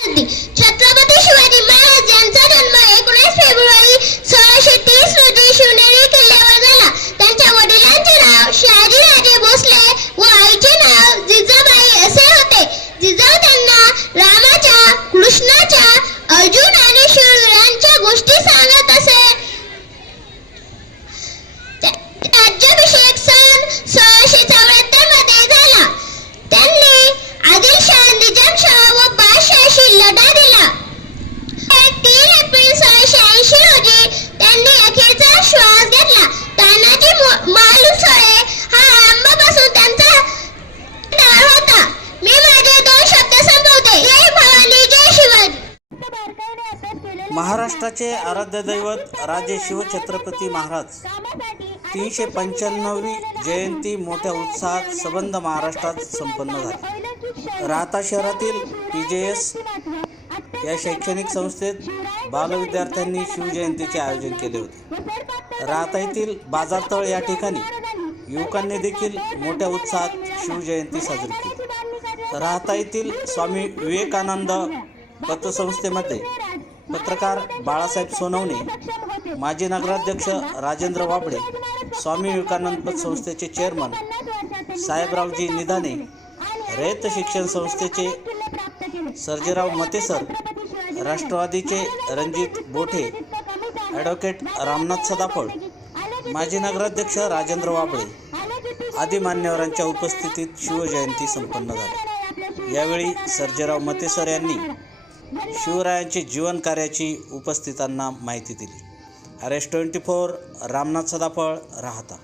Check महाराष्ट्राचे आराध्य दैवत राजे शिवछत्रपती महाराज. तीनशे पंच्याण्णववी जयंती मोठ्या उत्साहात सबंध महाराष्ट्रात संपन्न झाली. राहता शहरातील पी जे एस या शैक्षणिक संस्थेत बालविद्यार्थ्यांनी शिवजयंतीचे आयोजन केले होते. राहता येथील बाजारतळ या ठिकाणी युवकांनी देखील मोठ्या उत्साहात शिवजयंती साजरी केली. राहता येथील स्वामी विवेकानंद पतसंस्थेमध्ये पत्रकार बाळासाहेब सोनवणे माजी नगराध्यक्ष राजेंद्र वाबळे स्वामी विवेकानंद संस्थेचे चेअरमन साहेबरावजी निधाने रयत शिक्षण संस्थेचे सर्जेराव मतेसर राष्ट्रवादीचे रणजित बोठे ॲडव्होकेट रामनाथ सदाफळ माजी नगराध्यक्ष राजेंद्र वाबळे आदी मान्यवरांच्या उपस्थितीत शिवजयंती संपन्न झाली. यावेळी सर्जेराव मतेसर यांनी शिवरायांची जीवनकार्याची उपस्थितांना माहिती दिली. R S twenty four Ramnath Sadaphal Rahata.